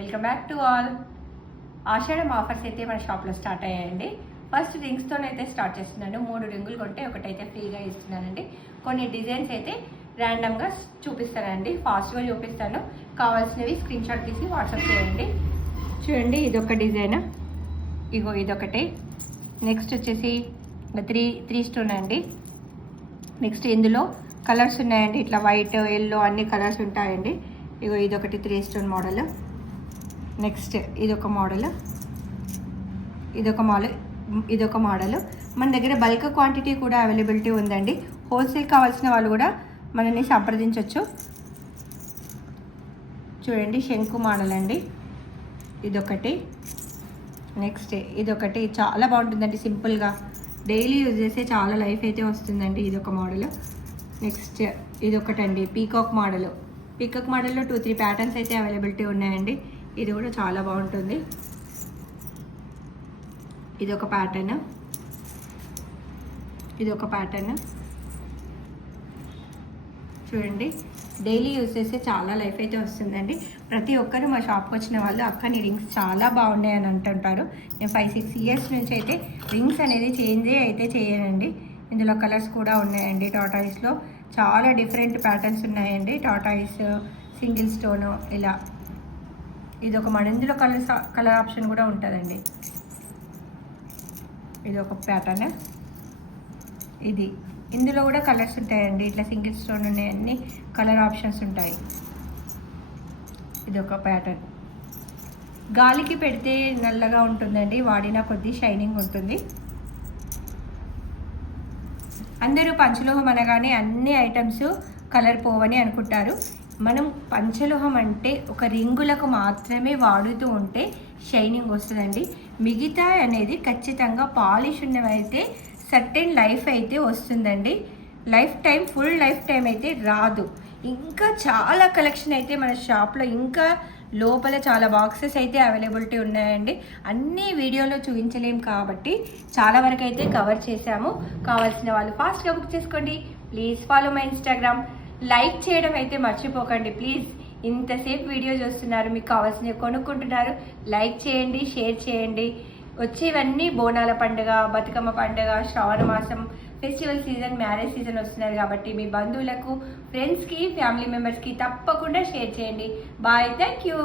Welcome back to all. Ashadham offers అయితే మన షాప్లో స్టార్ట్ అయ్యాయండి. ఫస్ట్ రింగ్స్తోనైతే స్టార్ట్ చేస్తున్నాను. 3 రింగులు కొంటే ఒకటైతే ఫ్రీగా ఇస్తున్నానండి. కొన్ని డిజైన్స్ అయితే ర్యాండమ్గా చూపిస్తానండి, ఫాస్ట్గా చూపిస్తాను. కావాల్సినవి స్క్రీన్ షాట్ తీసి వాట్సాప్ చేయండి. చూడండి, ఇదొక డిజైన్, ఇగో ఇదొకటి. నెక్స్ట్ వచ్చేసి త్రీ స్టోన్ అండి. నెక్స్ట్ ఇందులో కలర్స్ ఉన్నాయండి, ఇట్లా వైట్ ఎల్లో అన్ని కలర్స్ ఉంటాయండి. ఇగో ఇదొకటి 3 స్టోన్ మోడల్. నెక్స్ట్ ఇదొక మోడల్, ఇదొక మోడల్. మన దగ్గర బల్క్ క్వాంటిటీ కూడా అవైలబిలిటీ ఉందండి. హోల్సేల్ కావాల్సిన వాళ్ళు కూడా మనల్ని సంప్రదించవచ్చు. చూడండి, శంకు మోడల్ అండి, ఇదొకటి. నెక్స్ట్ ఇదొకటి చాలా బాగుంటుందండి, సింపుల్గా డైలీ యూజ్ చేస్తే చాలా లైఫ్ అయితే వస్తుందండి. ఇదొక మోడల్. నెక్స్ట్ ఇదొకటండి, పీకాక్ మోడల్. పీకాక్ మోడల్లో 2-3 ప్యాటర్న్స్ అయితే అవైలబిలిటీ ఉన్నాయండి. ఇది కూడా చాలా బాగుంటుంది. ఇదొక ప్యాటర్న్, ఇదొక ప్యాటర్న్. చూడండి, డైలీ యూజ్ చేస్తే చాలా లైఫ్ అయితే వస్తుందండి. ప్రతి ఒక్కరు మా షాప్కి వచ్చిన వాళ్ళు అక్క నీ రింగ్స్ చాలా బాగున్నాయని అంటుంటారు. నేను 5-6 ఇయర్స్ నుంచి అయితే రింగ్స్ అనేది చేంజే అయితే చేయనండి. ఇందులో కలర్స్ కూడా ఉన్నాయండి. టాటాయిస్లో చాలా డిఫరెంట్ ప్యాటర్న్స్ ఉన్నాయండి. టాటాయిస్, సింగిల్ స్టోను, ఇలా ఇదొక ఇందులో కలర్ ఆప్షన్ కూడా ఉంటుందండి. ఇదొక ప్యాటర్న్, ఇది ఇందులో కూడా కలర్స్ ఉంటాయండి. ఇట్లా సింగిల్ స్టోన్ ఉన్నాయి, అన్ని కలర్ ఆప్షన్స్ ఉంటాయి. ఇదొక ప్యాటర్న్, గాలికి పెడితే నల్లగా ఉంటుందండి, వాడిన కొద్దీ షైనింగ్ ఉంటుంది. అందరూ పంచలోహం అనగానే అన్ని ఐటమ్స్ కలర్ పోవని అనుకుంటారు. మనం పంచలోహం అంటే ఒక రింగులకు మాత్రమే వాడుతూ ఉంటే షైనింగ్ వస్తుందండి. మిగతా అనేది ఖచ్చితంగా పాలిష్ ఉన్నవైతే సర్టెన్ లైఫ్ అయితే వస్తుందండి. ఫుల్ లైఫ్ టైం అయితే రాదు. ఇంకా చాలా కలెక్షన్ అయితే మన షాప్లో, ఇంకా లోపల చాలా బాక్సెస్ అయితే అవైలబిలిటీ ఉన్నాయండి. అన్ని వీడియోలో చూపించలేం కాబట్టి చాలా వరకు అయితే కవర్ చేశాము. కావాల్సిన వాళ్ళు ఫాస్ట్గా బుక్ చేసుకోండి. Please follow my Instagram. Like చేయడం అయితే మర్చిపోకండి ప్లీజ్. ఇంతసేపు వీడియో చూస్తున్నారు, మీకు కావాల్సినవి కొనుక్కుంటున్నారు, లైక్ చేయండి, షేర్ చేయండి. వచ్చేవన్నీ బోనాల పండుగ, బతుకమ్మ పండుగ, శ్రావణ మాసం, ఫెస్టివల్ సీజన్, మ్యారేజ్ సీజన్ వస్తున్నారు కాబట్టి మీ బంధువులకు, ఫ్రెండ్స్కి, ఫ్యామిలీ మెంబర్స్కి తప్పకుండా షేర్ చేయండి. Bye, thank you.